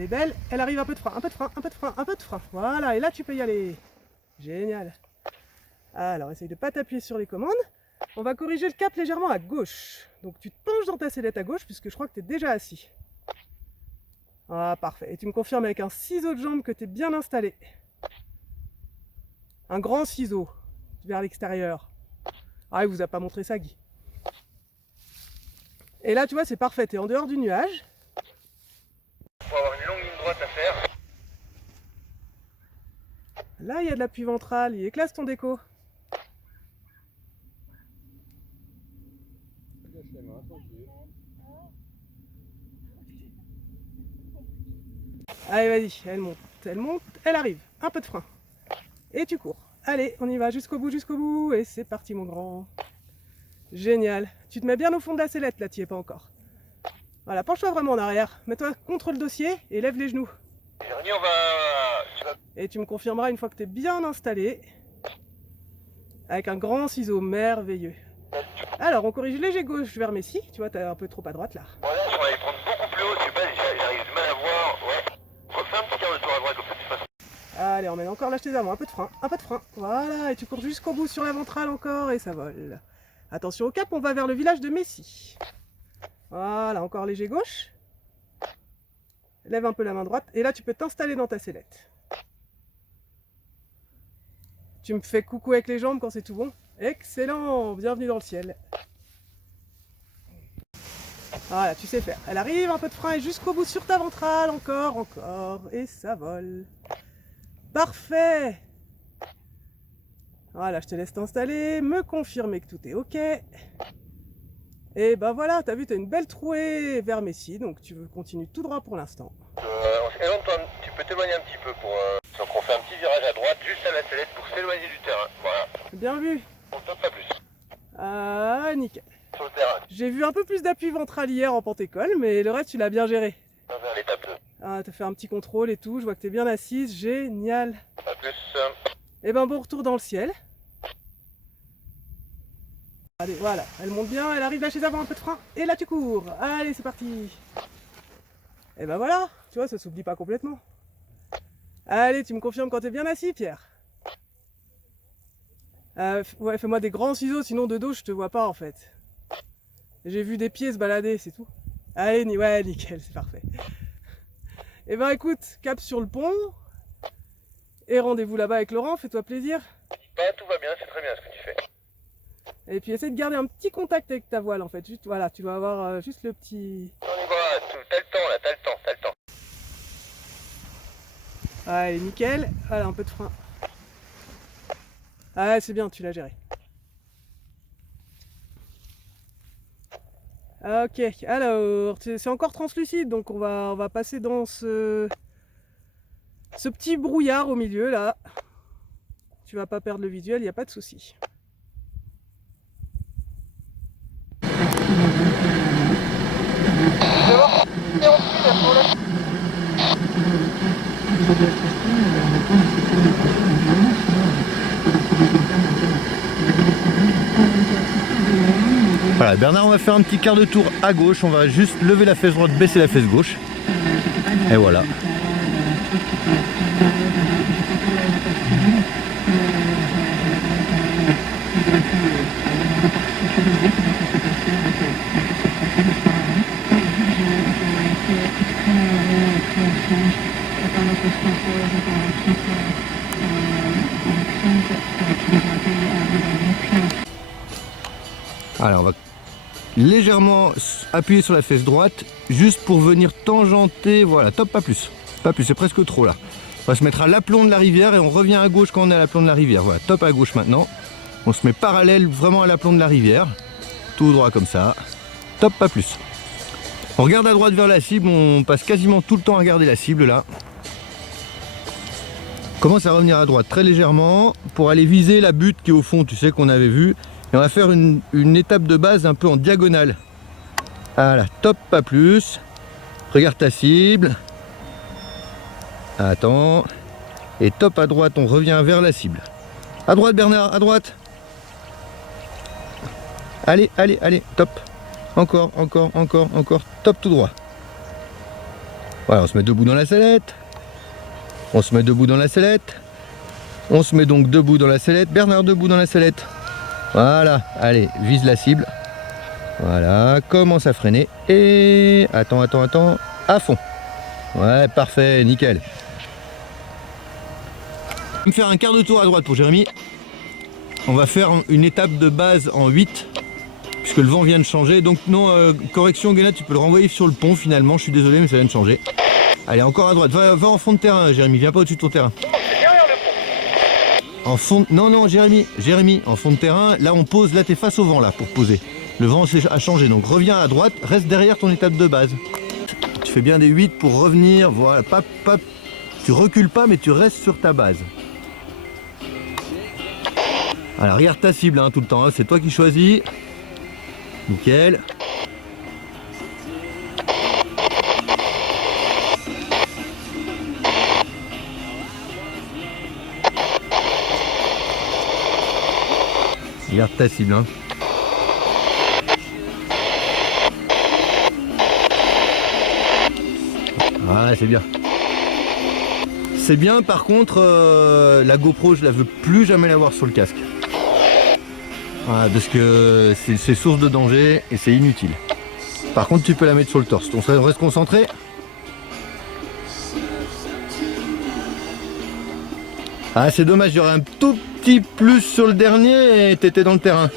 Elle est belle, elle arrive, un peu de frein, un peu de frein, un peu de frein, un peu de frein. Voilà, et là tu peux y aller. Génial. Alors, essaye de ne pas t'appuyer sur les commandes. On va corriger le cap légèrement à gauche. Donc tu te penches dans ta sellette à gauche puisque je crois que tu es déjà assis. Ah, parfait. Et tu me confirmes avec un ciseau de jambe que tu es bien installé. Un grand ciseau vers l'extérieur. Ah, il vous a pas montré ça, Guy. Et là, tu vois, c'est parfait. Tu es en dehors du nuage. Il faut avoir une longue ligne droite à faire. Là, il y a de l'appui ventral. Il éclate ton déco. Allez, vas-y. Elle monte, elle arrive. Un peu de frein. Et tu cours. Allez, on y va jusqu'au bout. Et c'est parti, mon grand. Génial. Tu te mets bien au fond de la sellette, là, tu n'y es pas encore. Voilà, penche-toi vraiment en arrière. Mets-toi contre le dossier et lève les genoux. Dernier, on va... Et tu me confirmeras une fois que tu es bien installé. Avec un grand ciseau merveilleux. Alors, on corrige léger gauche vers Messi. Tu vois, tu es un peu trop à droite, là. Voilà, je vais aller prendre beaucoup plus haut, je sais pas, j'arrive du mal à voir. Ouais. Refais un petit quart de tour à droite, comme ça, tu passes. Allez, on met encore lâche tes avant. Un peu de frein, un peu de frein. Voilà, et tu cours jusqu'au bout sur la ventrale encore et ça vole. Attention au cap, on va vers le village de Messi. Voilà, encore léger gauche. Lève un peu la main droite et là tu peux t'installer dans ta sellette. Tu me fais coucou avec les jambes quand c'est tout bon. Excellent, bienvenue dans le ciel. Voilà, tu sais faire. Elle arrive, un peu de frein et jusqu'au bout sur ta ventrale, encore, et ça vole. Parfait. Voilà, je te laisse t'installer, me confirmer que tout est ok. Et ben voilà, t'as vu, t'as une belle trouée vers Messi, donc tu continues tout droit pour l'instant. Tu peux t'éloigner un petit peu pour... Donc on fait un petit virage à droite, juste à la sellette, pour s'éloigner du terrain. Voilà. Bien vu. On tape pas plus. Ah, nickel. Sur le terrain. J'ai vu un peu plus d'appui ventral hier en pente-école, mais le reste tu l'as bien géré. On va vers l'étape 2. Ah, t'as fait un petit contrôle et tout, je vois que t'es bien assise, génial. Pas plus. Et ben bon retour dans le ciel. Allez, voilà, elle monte bien, elle arrive là chez avant, un peu de frein, et là tu cours. Allez, c'est parti. Et ben voilà, tu vois, ça s'oublie pas complètement. Allez, tu me confirmes quand t'es bien assis, Pierre. Ouais, fais-moi des grands ciseaux, sinon de dos je te vois pas en fait. J'ai vu des pieds se balader, c'est tout. Allez, ouais, nickel, c'est parfait. Et ben écoute, cap sur le pont. Et rendez-vous là-bas avec Laurent, fais-toi plaisir. Bah, tout va bien, c'est très bien ce que tu fais. Et puis essaie de garder un petit contact avec ta voile en fait. Juste, voilà, tu vas avoir juste le petit... On y va, t'as le temps là, t'as le temps. Allez, nickel. Voilà, un peu de frein. Ah, c'est bien, tu l'as géré. Ok, alors, c'est encore translucide, donc on va passer dans ce petit brouillard au milieu là. Tu vas pas perdre le visuel, il n'y a pas de souci. Voilà, Bernard, on va faire un petit quart de tour à gauche, on va juste lever la fesse droite, baisser la fesse gauche. Et voilà. Alors on va légèrement appuyer sur la fesse droite juste pour venir tangenter, voilà, top, pas plus, c'est presque trop là. On va se mettre à l'aplomb de la rivière et on revient à gauche quand on est à l'aplomb de la rivière, voilà, top à gauche maintenant. On se met parallèle vraiment à l'aplomb de la rivière, tout droit comme ça, top, pas plus. On regarde à droite vers la cible, on passe quasiment tout le temps à regarder la cible là. On commence à revenir à droite très légèrement pour aller viser la butte qui est au fond, tu sais, qu'on avait vu. Et on va faire une étape de base un peu en diagonale. Voilà, top, pas plus. Regarde ta cible. Attends. Et top à droite, on revient vers la cible. À droite Bernard, à droite. Allez, allez, allez, top. Encore, top tout droit. Voilà, on se met debout dans la sellette. On se met debout dans la sellette. On se met donc debout dans la sellette. Bernard, debout dans la sellette. Voilà, allez, vise la cible. Voilà, commence à freiner. Et attends, à fond. Ouais, parfait, nickel. Je vais me faire un quart de tour à droite pour Jérémy. On va faire une étape de base en 8. Puisque le vent vient de changer. Donc non, correction Guénat, tu peux le renvoyer sur le pont finalement. Je suis désolé, mais ça vient de changer. Allez, encore à droite. Va en fond de terrain, Jérémy. Viens pas au-dessus de ton terrain. En fond... Non, Jérémy, en fond de terrain. Là, on pose. Là, t'es face au vent, là, pour poser. Le vent a changé. Donc reviens à droite. Reste derrière ton étape de base. Tu fais bien des 8 pour revenir. Voilà, tu recules pas, mais tu restes sur ta base. Alors, regarde ta cible hein, tout le temps. Hein. C'est toi qui choisis. Nickel. Regarde ta cible. Hein. Ah, c'est bien. C'est bien, par contre, la GoPro, je la veux plus jamais l'avoir sur le casque. Voilà, parce que c'est source de danger et c'est inutile. Par contre, tu peux la mettre sur le torse. On reste concentré. Ah, c'est dommage, il y aurait un tout petit plus sur le dernier et t'étais dans le terrain.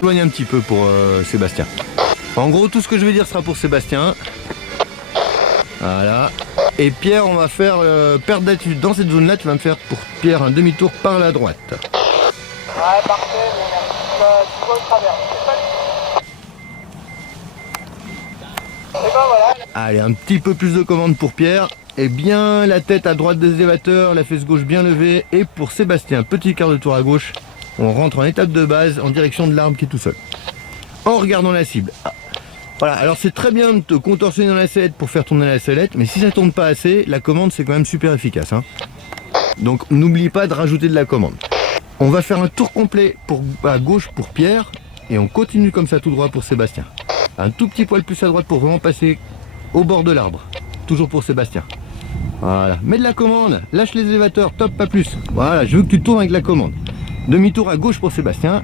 Éloigne un petit peu pour Sébastien. En gros, tout ce que je vais dire sera pour Sébastien. Voilà. Et Pierre, on va faire perte d'attitude. Dans cette zone-là, tu vas me faire pour Pierre un demi-tour par la droite. Ouais, parfait, mais tu vois le travers. Et ben voilà. Allez, un petit peu plus de commande pour Pierre. Et bien la tête à droite des élévateurs, la fesse gauche bien levée. Et pour Sébastien, petit quart de tour à gauche. On rentre en étape de base en direction de l'arbre qui est tout seul. En regardant la cible. Ah. Voilà, alors c'est très bien de te contorsionner dans la sellette pour faire tourner la sellette. Mais si ça tourne pas assez, la commande c'est quand même super efficace. Hein. Donc n'oublie pas de rajouter de la commande. On va faire un tour complet à gauche pour Pierre et on continue comme ça tout droit pour Sébastien. Un tout petit poil plus à droite pour vraiment passer au bord de l'arbre. Toujours pour Sébastien. Voilà, mets de la commande, lâche les élévateurs, top, pas plus. Voilà, je veux que tu tournes avec la commande. Demi-tour à gauche pour Sébastien.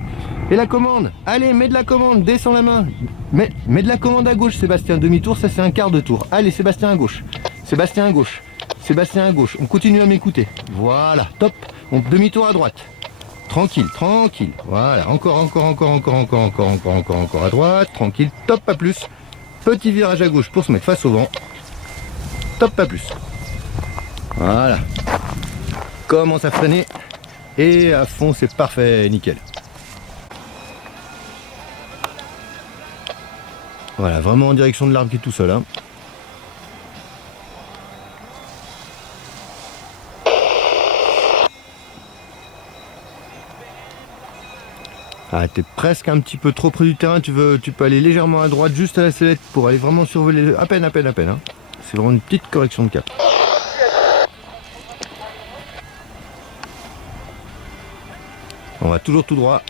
Et la commande, allez, mets de la commande, descends la main. Mets de la commande à gauche Sébastien, demi-tour, ça c'est un quart de tour. Allez, Sébastien à gauche, Sébastien à gauche, Sébastien à gauche. On continue à m'écouter. Voilà, top. Demi-tour à droite. Tranquille, tranquille. Voilà, encore à droite. Tranquille, top, pas plus. Petit virage à gauche pour se mettre face au vent. Top, pas plus. Voilà. Commence à freiner. Et à fond, c'est parfait, nickel. Voilà, vraiment en direction de l'arbre qui est tout seul. Hein. Ah, t'es presque un petit peu trop près du terrain, tu peux aller légèrement à droite, juste à la sellette pour aller vraiment survoler, à peine. Hein. C'est vraiment une petite correction de cap. On va toujours tout droit.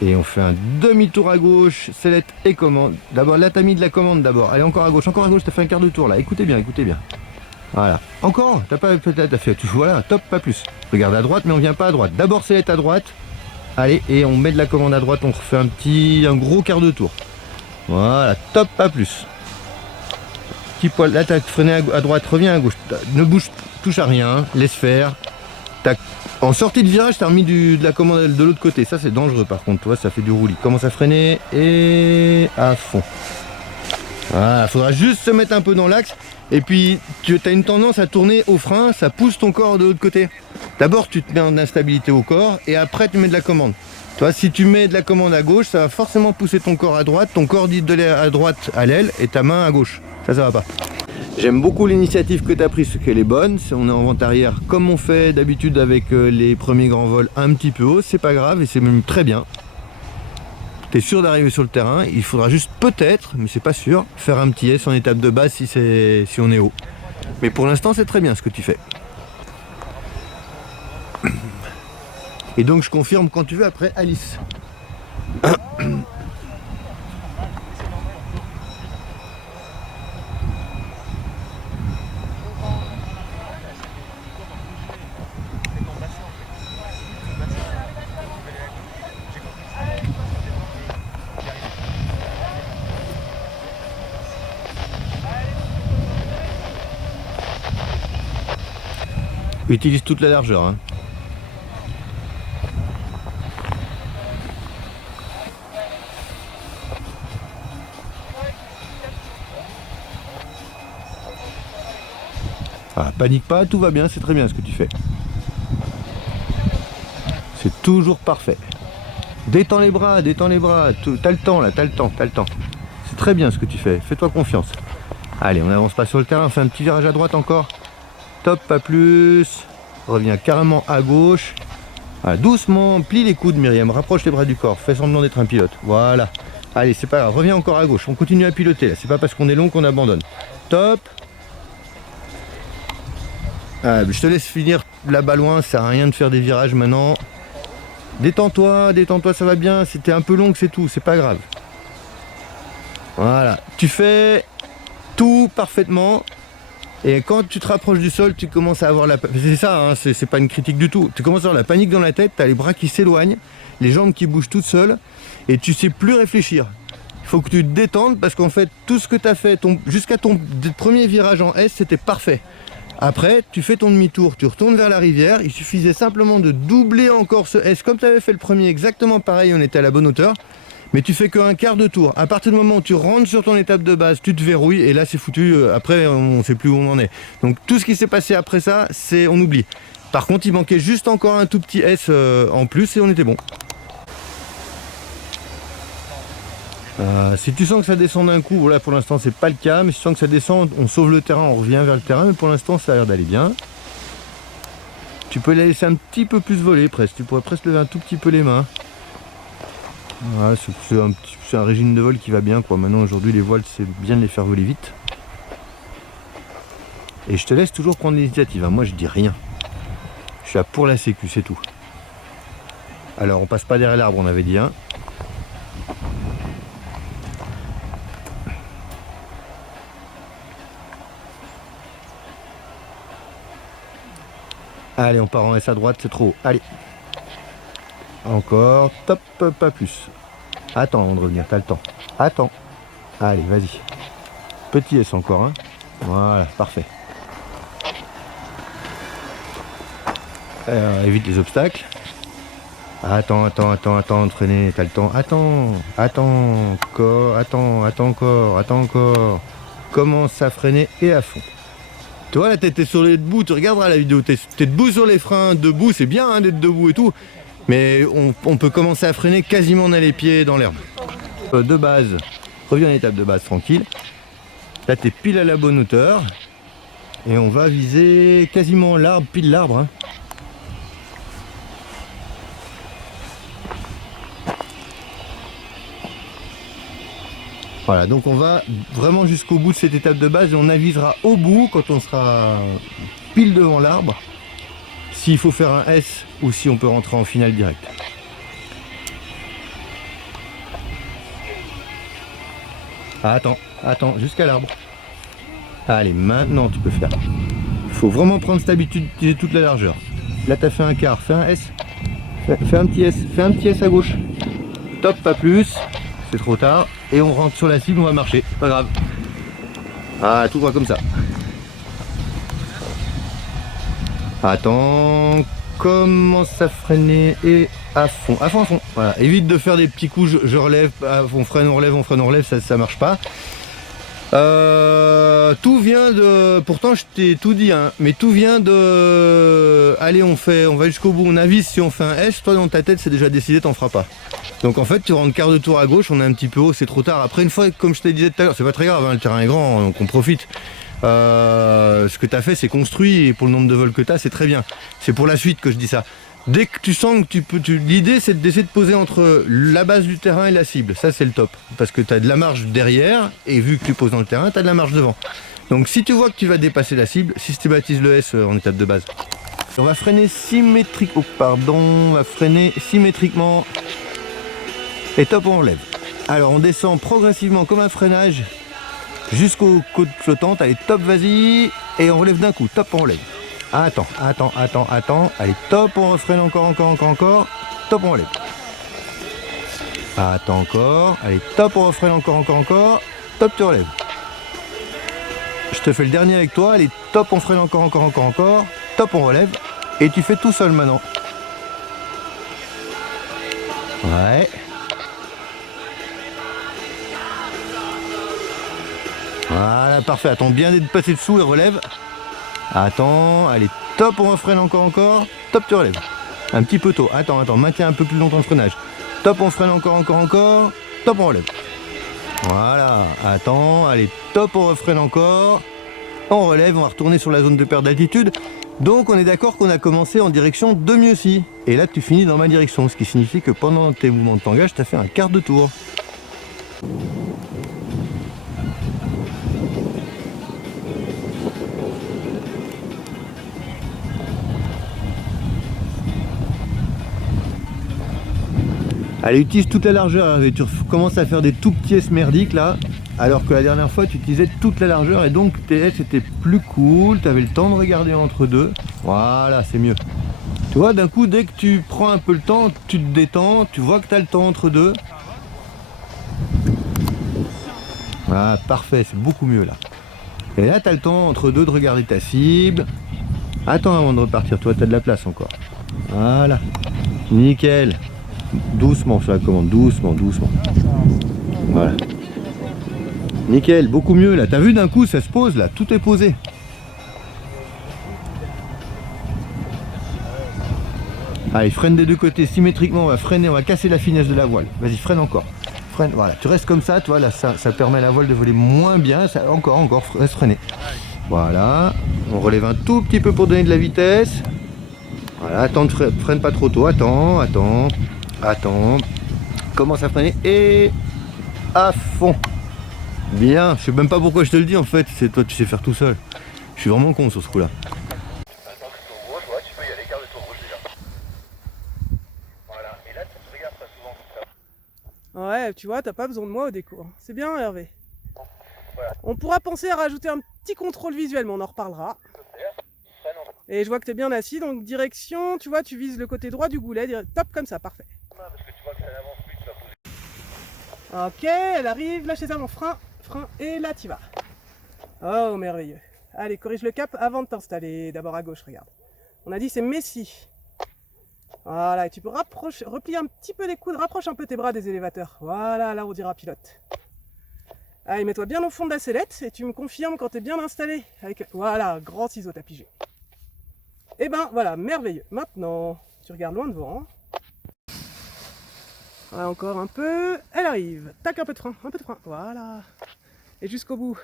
Et on fait un demi-tour à gauche, sellette et commande. D'abord, là t'as mis de la commande d'abord. Allez, encore à gauche, t'as fait un quart de tour là. Écoutez bien. Voilà. Encore, t'as fait, voilà, top, pas plus. Regarde à droite, mais on vient pas à droite. D'abord sellette à droite. Allez, et on met de la commande à droite, on refait un gros quart de tour. Voilà, top, pas plus. Petit poil, là t'as freiné à droite, reviens à gauche. Ne bouge, touche à rien, laisse faire. En sortie de virage, t'as remis de la commande de l'autre côté. Ça c'est dangereux par contre, tu vois, ça fait du roulis. Commence à freiner et à fond. Voilà, faudra juste se mettre un peu dans l'axe. Et puis tu as une tendance à tourner au frein, ça pousse ton corps de l'autre côté. D'abord tu te mets en instabilité au corps et après tu mets de la commande. Tu vois, si tu mets de la commande à gauche, ça va forcément pousser ton corps à droite, ton corps dit de à droite à l'aile et ta main à gauche. Ça va pas. J'aime beaucoup l'initiative que tu as prise, parce qu'elle est bonne. On est en vente arrière comme on fait d'habitude avec les premiers grands vols un petit peu haut. C'est pas grave et c'est même très bien. Tu es sûr d'arriver sur le terrain. Il faudra juste peut-être, mais c'est pas sûr, faire un petit S en étape de base si on est haut. Mais pour l'instant c'est très bien ce que tu fais. Et donc je confirme quand tu veux après Alice. Utilise toute la largeur. Hein. Ah, panique pas, tout va bien, c'est très bien ce que tu fais. C'est toujours parfait. Détends les bras, t'as le temps là, t'as le temps. C'est très bien ce que tu fais, fais-toi confiance. Allez, on n'avance pas sur le terrain, on fait un petit virage à droite encore. Top, pas plus. Reviens carrément à gauche. Voilà, doucement, plie les coudes Myriam, rapproche les bras du corps, fais semblant d'être un pilote. Voilà. Allez, c'est pas grave, reviens encore à gauche, on continue à piloter là, c'est pas parce qu'on est long qu'on abandonne. Top. Ah, je te laisse finir là-bas loin, ça sert à rien de faire des virages maintenant. Détends-toi, ça va bien, c'était un peu long, c'est tout, c'est pas grave. Voilà, tu fais tout parfaitement. Et quand tu te rapproches du sol, tu commences à avoir la... C'est ça, hein, c'est pas une critique du tout. Tu commences à avoir la panique dans la tête, tu as les bras qui s'éloignent, les jambes qui bougent toutes seules, et tu sais plus réfléchir. Il faut que tu te détendes parce qu'en fait, tout ce que tu as fait jusqu'à ton premier virage en S, c'était parfait. Après, tu fais ton demi-tour, tu retournes vers la rivière, il suffisait simplement de doubler encore ce S, comme tu avais fait le premier, exactement pareil, on était à la bonne hauteur. Mais tu fais qu'un quart de tour. À partir du moment où tu rentres sur ton étape de base, tu te verrouilles et là c'est foutu. Après, on ne sait plus où on en est. Donc tout ce qui s'est passé après ça, on oublie. Par contre, il manquait juste encore un tout petit S en plus et on était bon. Si tu sens que ça descend d'un coup, voilà, pour l'instant c'est pas le cas. Mais si tu sens que ça descend, on sauve le terrain, on revient vers le terrain. Mais pour l'instant, ça a l'air d'aller bien. Tu peux la laisser un petit peu plus voler presque. Tu pourrais presque lever un tout petit peu les mains. Ouais, c'est un régime de vol qui va bien quoi. Maintenant aujourd'hui les voiles c'est bien de les faire voler vite. Et je te laisse toujours prendre l'initiative, hein. Moi je dis rien. Je suis là pour la sécu, c'est tout. Alors on passe pas derrière l'arbre, on avait dit hein. Allez, on part en S à droite, c'est trop haut. Allez. Encore, top, pas plus. Attends avant de revenir, t'as le temps. Attends. Allez, vas-y. Petit S encore, hein. Voilà, parfait. Alors, évite les obstacles. Attends, entraîner, t'as le temps. Attends, encore. Commence à freiner et à fond. Tu vois, la tête est sur les debout, tu regarderas la vidéo, t'es debout sur les freins, debout, c'est bien hein, d'être debout et tout. Mais on peut commencer à freiner quasiment on a les pieds dans l'herbe. De base, reviens à l'étape de base tranquille. Là t'es pile à la bonne hauteur. Et on va viser quasiment l'arbre, pile l'arbre. Hein. Voilà, donc on va vraiment jusqu'au bout de cette étape de base et on avisera au bout quand on sera pile devant l'arbre. S'il faut faire un S ou si on peut rentrer en finale direct. Attends, jusqu'à l'arbre. Allez, maintenant tu peux faire. Il faut vraiment prendre cette habitude d'utiliser toute la largeur. Là tu as fait un quart, fais un S. Fais un petit S à gauche. Top, pas plus. C'est trop tard. Et on rentre sur la cible, on va marcher. Pas grave. Ah, tout droit comme ça. Attends, commence à freiner et à fond. Voilà, évite de faire des petits coups, je relève, on freine, on relève, ça marche pas. Tout vient de... Pourtant je t'ai tout dit, hein, mais tout vient de... Allez, on va jusqu'au bout, on avise si on fait un S, toi dans ta tête c'est déjà décidé, t'en feras pas. Donc en fait tu rentres quart de tour à gauche, on est un petit peu haut, c'est trop tard. Après une fois, comme je te disais tout à l'heure, c'est pas très grave, hein, le terrain est grand, donc on profite. Ce que tu as fait c'est construit et pour le nombre de vols que tu as c'est très bien. C'est pour la suite que je dis ça. Dès que tu sens que l'idée c'est d'essayer de poser entre la base du terrain et la cible, ça c'est le top. Parce que tu as de la marge derrière et vu que tu poses dans le terrain, tu as de la marge devant. Donc si tu vois que tu vas dépasser la cible, systématise le S en étape de base. On va freiner on va freiner symétriquement et top on enlève. Alors on descend progressivement comme un freinage jusqu'aux côtes flottantes, allez top vas-y et on relève d'un coup, top on relève. Attends, allez top on refreine encore, top on relève. Attends encore, allez top on refreine encore, top tu relèves. Je te fais le dernier avec toi, allez top on freine encore, top on relève. Et tu fais tout seul maintenant. Ouais. Voilà, parfait. Attends bien de passer dessous et relève. Attends, allez, top, on freine encore. Top, tu relèves. Un petit peu tôt. Attends, maintiens un peu plus longtemps le freinage. Top, on freine encore. Top, on relève. Voilà, attends, allez, top, on refreine encore. On relève, on va retourner sur la zone de perte d'altitude. Donc on est d'accord qu'on a commencé en direction de Mieuxy. Et là tu finis dans ma direction, ce qui signifie que pendant tes mouvements de tangage, tu as fait un quart de tour. Allez, utilise toute la largeur, Hervé. Tu commences à faire des tout petits S merdiques là. Alors que la dernière fois tu utilisais toute la largeur et donc tes S étaient plus cool, tu avais le temps de regarder entre deux. Voilà, c'est mieux. Tu vois, d'un coup, dès que tu prends un peu le temps, tu te détends, tu vois que tu as le temps entre deux. Ah, parfait, c'est beaucoup mieux là. Et là, tu as le temps entre deux de regarder ta cible. Attends avant de repartir, toi, tu as de la place encore. Voilà, nickel. Doucement sur la commande, doucement. Voilà. Nickel, beaucoup mieux là. T'as vu d'un coup, ça se pose là, tout est posé. Allez, freine des deux côtés symétriquement, on va freiner, on va casser la finesse de la voile. Vas-y, freine encore. Freine, voilà, tu restes comme ça, tu vois, là, ça permet à la voile de voler moins bien. Ça, encore, reste freiner. Voilà, on relève un tout petit peu pour donner de la vitesse. Voilà, attends, freine pas trop tôt, attends. Commence à freiner et à fond. Bien, je sais même pas pourquoi je te le dis en fait, c'est toi tu sais faire tout seul. Je suis vraiment con sur ce coup là. Attends que tour rouge, ouais, tu peux y aller, garde le tour rouge déjà. Voilà, et là tu regardes pas souvent comme ça. Ouais, tu vois, t'as pas besoin de moi au déco. C'est bien, Hervé. Voilà. On pourra penser à rajouter un petit contrôle visuel, mais on en reparlera. Et je vois que t'es bien assis, donc direction, tu vois, tu vises le côté droit du goulet, top comme ça, parfait. Parce que tu vois que ça n'avance plus, tu vas bouger. Ok, elle arrive, lâche les avant, frein, et là t'y vas. Oh, merveilleux. Allez, corrige le cap avant de t'installer. D'abord à gauche, regarde. On a dit c'est Messi. Voilà, et tu peux replier un petit peu les coudes, rapproche un peu tes bras des élévateurs. Voilà, là on dira pilote. Allez, mets-toi bien au fond de la sellette et tu me confirmes quand t'es bien installé. Avec, voilà, grand ciseau t'as pigé. Et ben voilà, merveilleux. Maintenant, tu regardes loin devant. Voilà, encore un peu. Elle arrive. Tac, un peu de frein. Voilà. Et jusqu'au bout.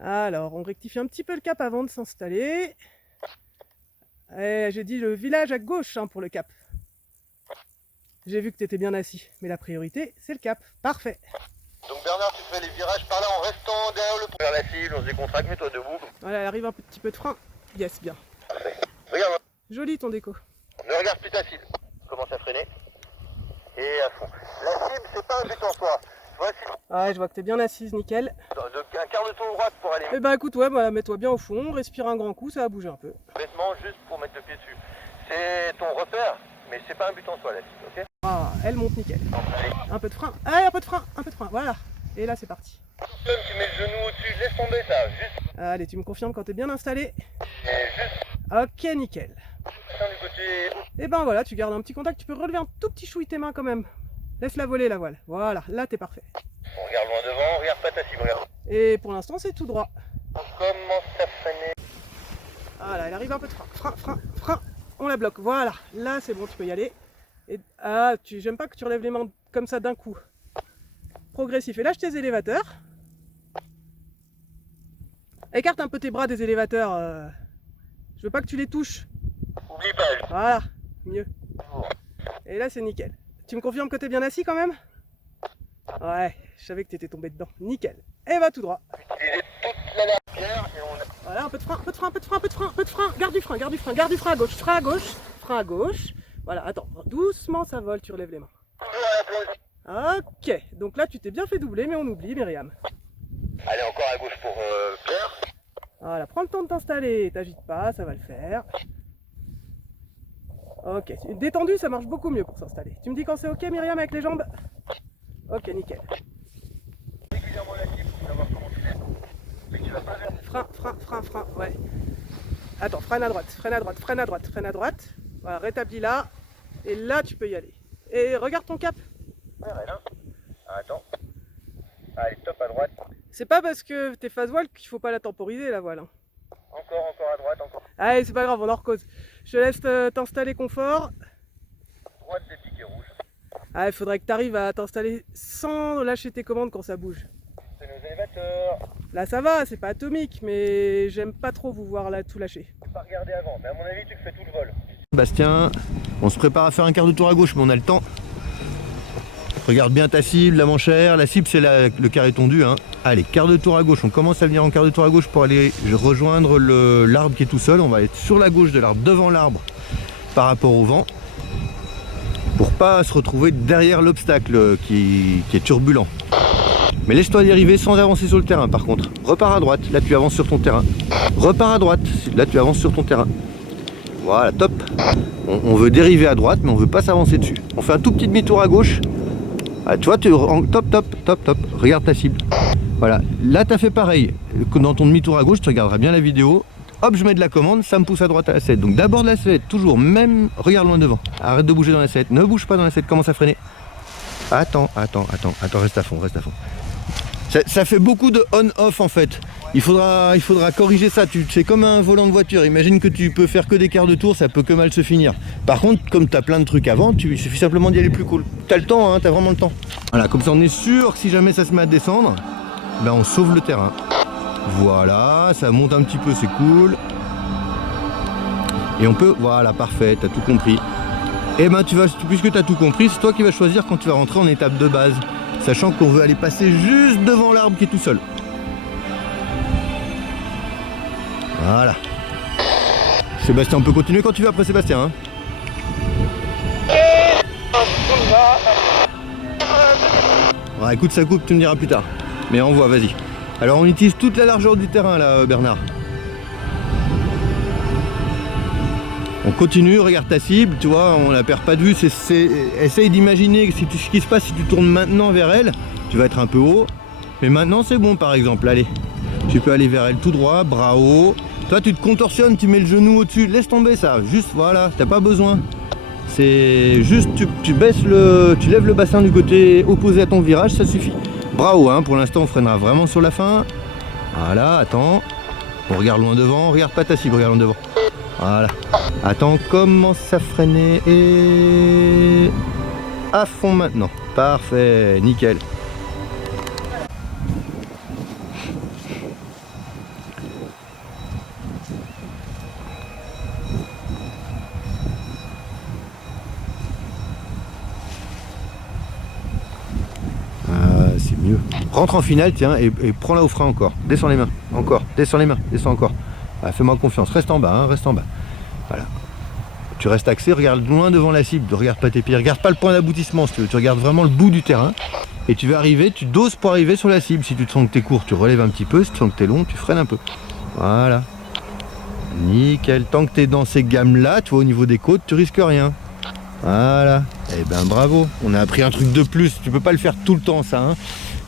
Alors, on rectifie un petit peu le cap avant de s'installer. J'ai dit le village à gauche pour le cap. J'ai vu que tu étais bien assis. Mais la priorité, c'est le cap. Parfait. Donc Bernard, tu fais les virages par là en restant derrière le pont. Vers la cible, on se décontracte, mets-toi debout. Voilà, elle arrive un petit peu de frein. Yes, bien. Parfait. Regarde, Joli ton déco. ne regarde plus ta cible. Commence à freiner. Et à fond. La cible, c'est pas un but en soi. Tu vois, si Ouais, je vois que t'es bien assise, nickel. un quart de tour droite pour aller Eh ben écoute, ouais, bah, mets-toi bien au fond, respire un grand coup, ça va bouger un peu. bêtement juste pour mettre le pied dessus. C'est ton repère, mais c'est pas un but en soi la cible, ok? Ah, elle monte nickel. Allez. Un peu de frein. Allez, un peu de frein, voilà. Et là, c'est parti. Tu mets le genou au-dessus, laisse tomber ça, juste. Allez, tu me confirmes quand t'es bien installé. Et juste Ok, nickel. du côté. Et ben voilà, tu gardes un petit contact, tu peux relever un tout petit chouï tes mains quand même. Laisse-la voler la voile. Voilà, là t'es parfait. On regarde loin devant, regarde pas ta cible, regarde. Et pour l'instant, c'est tout droit. On commence à freiner. Voilà, elle arrive un peu de frein. On la bloque. Voilà, là c'est bon, tu peux y aller. Et j'aime pas que tu relèves les mains comme ça d'un coup. Progressif. Et lâche tes élévateurs. Écarte un peu tes bras des élévateurs. Je veux pas que tu les touches. Oublie pas. Voilà, mieux. Et là c'est nickel. Tu me confirmes que t'es bien assis quand même? Ouais, je savais que t'étais tombé dedans. Nickel. Et va tout droit. Utilisez toute la largeur et on a. Voilà, un peu de frein. Garde du frein à gauche. Voilà, attends, doucement ça vole, tu relèves les mains. Ok, donc là tu t'es bien fait doubler, mais on oublie Myriam. Allez, encore à gauche pour Pierre. Voilà, prends le temps de t'installer, t'agites pas, ça va le faire. Ok, détendu, ça marche beaucoup mieux pour s'installer. Tu me dis quand c'est ok Myriam avec les jambes? Ok, nickel. Régulièrement la cible pour savoir comment tu fais. Mais tu vas pas vers. Frein, ouais. Attends, freine à droite, freine à droite, freine à droite, freine à droite. Voilà, rétablis là. Et là, tu peux y aller. Et regarde ton cap. Ouais, là. Attends. Allez, top à droite. C'est pas parce que t'es face voile qu'il faut pas la temporiser la voile. Hein. Encore à droite, encore. Allez, c'est pas grave, on en recose. Je te laisse t'installer confort. Droite des piquets rouges. Ah, il faudrait que tu arrives à t'installer sans lâcher tes commandes quand ça bouge. C'est nos élévateurs. Là ça va, c'est pas atomique, mais j'aime pas trop vous voir là tout lâcher. Je peux pas regarder avant, mais à mon avis, tu fais tout le vol. Bastien, on se prépare à faire un quart de tour à gauche, mais on a le temps. Regarde bien ta cible, la manchère. La cible, c'est le carré tondu. Hein. Allez, quart de tour à gauche. On commence à venir en quart de tour à gauche pour aller rejoindre l'arbre qui est tout seul. On va être sur la gauche de l'arbre, devant l'arbre, par rapport au vent, pour pas se retrouver derrière l'obstacle qui est turbulent. Mais laisse-toi dériver sans avancer sur le terrain par contre. Repars à droite, là tu avances sur ton terrain. Repars à droite, là tu avances sur ton terrain. Voilà, top. On veut dériver à droite, mais on veut pas s'avancer dessus. On fait un tout petit demi-tour à gauche. Ah, tu vois, top. Regarde ta cible. Voilà, là tu as fait pareil. Dans ton demi-tour à gauche, tu regarderas bien la vidéo. Hop, je mets de la commande, ça me pousse à droite à la sellette. Donc d'abord de la sellette, toujours, même, regarde loin devant. Arrête de bouger dans la sellette, ne bouge pas dans la sellette, commence à freiner. Attends, reste à fond. Ça fait beaucoup de on-off en fait. Il faudra corriger ça. C'est comme un volant de voiture. Imagine que tu peux faire que des quarts de tour, ça peut que mal se finir. Par contre, comme tu as plein de trucs avant, il suffit simplement d'y aller plus cool. T'as le temps, hein, t'as vraiment le temps. Voilà, comme ça on est sûr que si jamais ça se met à descendre, ben on sauve le terrain. Voilà, ça monte un petit peu, c'est cool. Et on peut, voilà, parfait, t'as tout compris. Et ben puisque tu as tout compris, c'est toi qui vas choisir quand tu vas rentrer en étape de base. Sachant qu'on veut aller passer juste devant l'arbre qui est tout seul. Voilà. Sébastien, on peut continuer quand tu veux après Sébastien. Hein. Ouais, écoute, ça coupe, tu me diras plus tard. Mais on voit, vas-y. Alors on utilise toute la largeur du terrain là, Bernard. On continue, regarde ta cible, tu vois, on la perd pas de vue. Essaye d'imaginer ce qui se passe si tu tournes maintenant vers elle. Tu vas être un peu haut, mais maintenant c'est bon par exemple. Allez, tu peux aller vers elle tout droit, bras haut. Toi tu te contorsionnes, tu mets le genou au-dessus, laisse tomber ça. Juste voilà, t'as pas besoin. C'est juste tu lèves le bassin du côté opposé à ton virage, ça suffit. Bras haut, hein, pour l'instant on freinera vraiment sur la fin. Voilà, attends. On regarde loin devant, regarde pas ta cible, regarde loin devant. Voilà. Attends, commence à freiner et à fond maintenant. Parfait, nickel. C'est mieux. Rentre en finale, tiens, et prends-la au frein encore. Descends les mains, encore. Descends les mains, descends encore. Ah, fais-moi confiance, reste en bas, hein, reste en bas. Voilà. Tu restes axé, regarde loin devant la cible, regarde pas tes pieds, regarde pas le point d'aboutissement si tu veux, tu regardes vraiment le bout du terrain. Et tu vas arriver, tu doses pour arriver sur la cible. Si tu te sens que t'es court, tu relèves un petit peu, si tu sens que t'es long, tu freines un peu. Voilà. Nickel, tant que t'es dans ces gammes-là, tu vois, au niveau des côtes, tu risques rien. Voilà. Eh ben bravo, on a appris un truc de plus, tu peux pas le faire tout le temps ça, hein.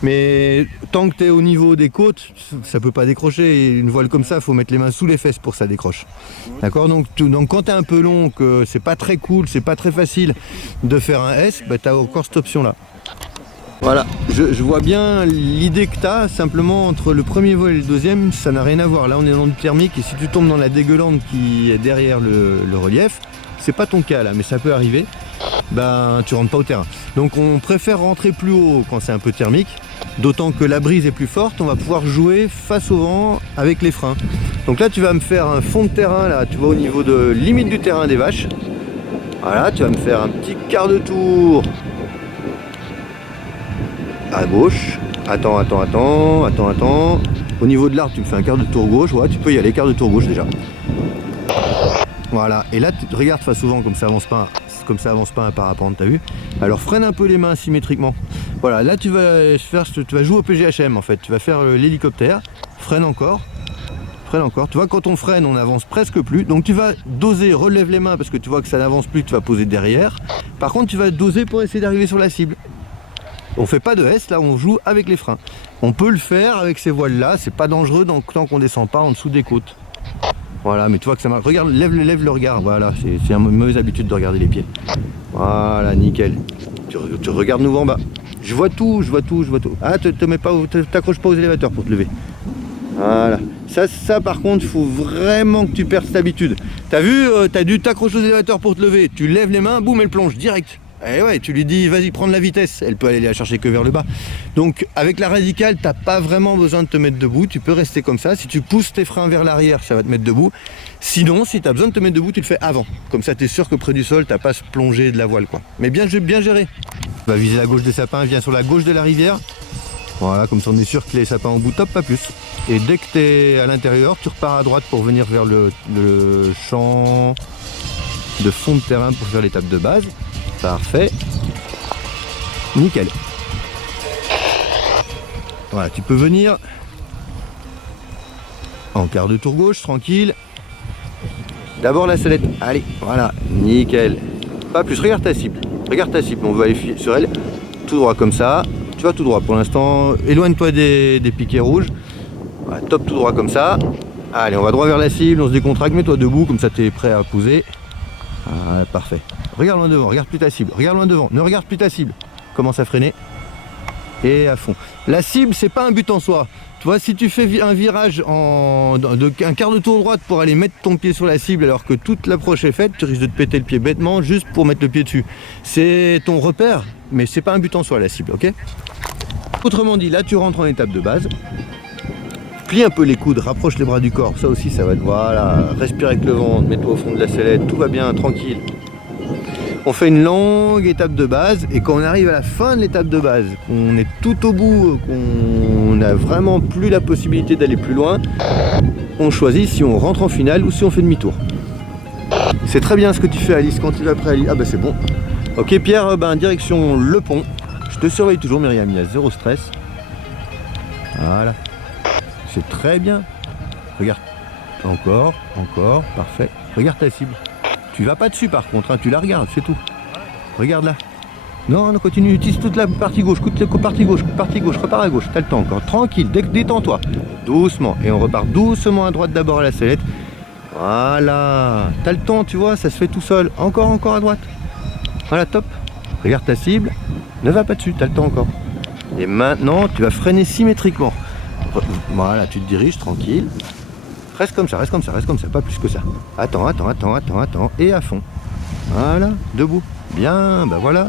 Mais tant que tu es au niveau des côtes, ça peut pas décrocher. Et une voile comme ça, il faut mettre les mains sous les fesses pour que ça décroche. D'accord, donc quand tu es un peu long, que c'est pas très cool, c'est pas très facile de faire un S, bah, tu as encore cette option-là. Voilà, je vois bien l'idée que tu as, simplement entre le premier vol et le deuxième, ça n'a rien à voir. Là, on est dans du thermique et si tu tombes dans la dégueulante qui est derrière le relief, c'est pas ton cas là, mais ça peut arriver. Ben tu rentres pas au terrain. Donc on préfère rentrer plus haut quand c'est un peu thermique, d'autant que la brise est plus forte, on va pouvoir jouer face au vent avec les freins. Donc là tu vas me faire un fond de terrain là, tu vois, au niveau de limite du terrain des vaches. Voilà, tu vas me faire un petit quart de tour à gauche. Attends. Au niveau de l'arbre tu me fais un quart de tour gauche, ouais, tu peux y aller, quart de tour gauche déjà. Voilà, et là tu regardes face au vent comme ça avance pas un parapente, t'as vu? Alors freine un peu les mains symétriquement. Voilà, là tu vas jouer au PGHM en fait, tu vas faire l'hélicoptère, freine encore. Tu vois, quand on freine, on avance presque plus, donc tu vas doser, relève les mains parce que tu vois que ça n'avance plus, tu vas poser derrière. Par contre, tu vas doser pour essayer d'arriver sur la cible. On fait pas de S, là on joue avec les freins. On peut le faire avec ces voiles là, c'est pas dangereux tant qu'on descend pas en dessous des côtes. Voilà, mais tu vois que ça marche. Regarde, lève le regard. Voilà, c'est une mauvaise habitude de regarder les pieds. Voilà, nickel. Tu regardes nouveau en bas. Je vois tout. Ah, t'accroches pas aux élévateurs pour te lever. Voilà. Ça par contre, il faut vraiment que tu perdes cette habitude. T'as vu, t'as dû t'accrocher aux élévateurs pour te lever. Tu lèves les mains, boum, elle plonge direct. Et ouais, tu lui dis, vas-y, prends de la vitesse. Elle peut aller la chercher que vers le bas. Donc, avec la radicale, t'as pas vraiment besoin de te mettre debout. Tu peux rester comme ça. Si tu pousses tes freins vers l'arrière, ça va te mettre debout. Sinon, si tu as besoin de te mettre debout, tu le fais avant. Comme ça, tu es sûr que près du sol, tu n'as pas à se plonger de la voile, quoi. Mais bien géré. Tu vas viser la gauche des sapins, viens sur la gauche de la rivière. Voilà, comme ça, on est sûr que les sapins au bout, top, pas plus. Et dès que tu es à l'intérieur, tu repars à droite pour venir vers le champ de fond de terrain pour faire l'étape de base. Parfait. Nickel. Voilà, tu peux venir en quart de tour gauche, tranquille. D'abord la sellette. Allez, voilà, nickel. Pas plus, regarde ta cible. On veut aller sur elle. Tout droit comme ça. Tu vas tout droit pour l'instant. Éloigne-toi des piquets rouges. Voilà, top, tout droit comme ça. Allez, on va droit vers la cible, on se décontracte, mets-toi debout, comme ça tu es prêt à poser. Ah, parfait. Regarde loin devant, regarde plus ta cible. Regarde loin devant, ne regarde plus ta cible. Commence à freiner. Et à fond. La cible, c'est pas un but en soi. Tu vois, si tu fais un virage un quart de tour droite pour aller mettre ton pied sur la cible alors que toute l'approche est faite, tu risques de te péter le pied bêtement juste pour mettre le pied dessus. C'est ton repère, mais c'est pas un but en soi la cible, ok? Autrement dit, là tu rentres en étape de base. Plie un peu les coudes, rapproche les bras du corps, ça aussi ça va être, voilà, respire avec le ventre, mets-toi au fond de la sellette, tout va bien, tranquille. On fait une longue étape de base et quand on arrive à la fin de l'étape de base, qu'on est tout au bout, qu'on n'a vraiment plus la possibilité d'aller plus loin, on choisit si on rentre en finale ou si on fait demi-tour. C'est très bien ce que tu fais Alice, quand tu vas prêt Alice. Ah bah c'est bon. Ok Pierre, direction le pont. Je te surveille toujours Myriam, il y a zéro stress. Voilà. C'est très bien. Regarde. Encore, parfait. Regarde ta cible. Tu vas pas dessus par contre, hein, tu la regardes, c'est tout. Regarde là. Non, continue, utilise toute la partie gauche, partie gauche, repars à gauche, t'as le temps encore. Tranquille, détends-toi. Doucement. Et on repart doucement à droite d'abord à la sellette. Voilà. T'as le temps, tu vois, ça se fait tout seul. Encore à droite. Voilà, top. Regarde ta cible. Ne va pas dessus, t'as le temps encore. Et maintenant, tu vas freiner symétriquement. Voilà, tu te diriges tranquille. Reste comme ça, pas plus que ça. Attends. Et à fond. Voilà, debout. Bien, bah voilà.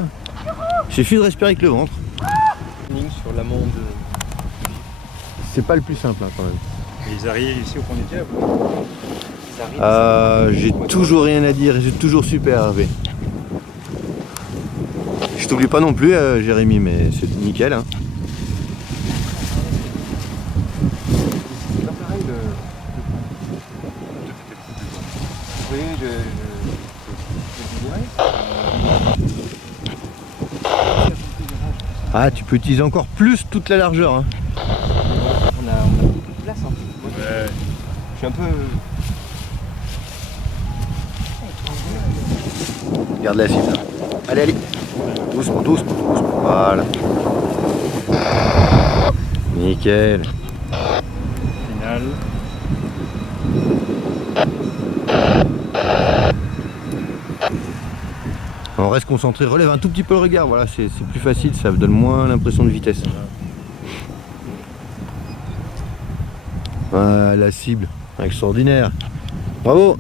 Il suffit de respirer avec le ventre. Sur l'amont de... C'est pas le plus simple hein, quand même. Ils arrivent ici au point du diable. J'ai toujours rien à dire et j'ai toujours super Hervé. Je t'oublie pas non plus Jérémy, mais c'est nickel hein. C'est pas pareil de... Oui, Ah, tu peux utiliser encore plus toute la largeur hein. On a beaucoup de place. Hein. Moi, Ouais. je suis un peu... Regarde la cible. Allez. Doucement. Voilà. Nickel. Final. On reste concentré, relève un tout petit peu le regard, voilà, c'est plus facile, ça donne moins l'impression de vitesse. Voilà, la cible, extraordinaire. Bravo!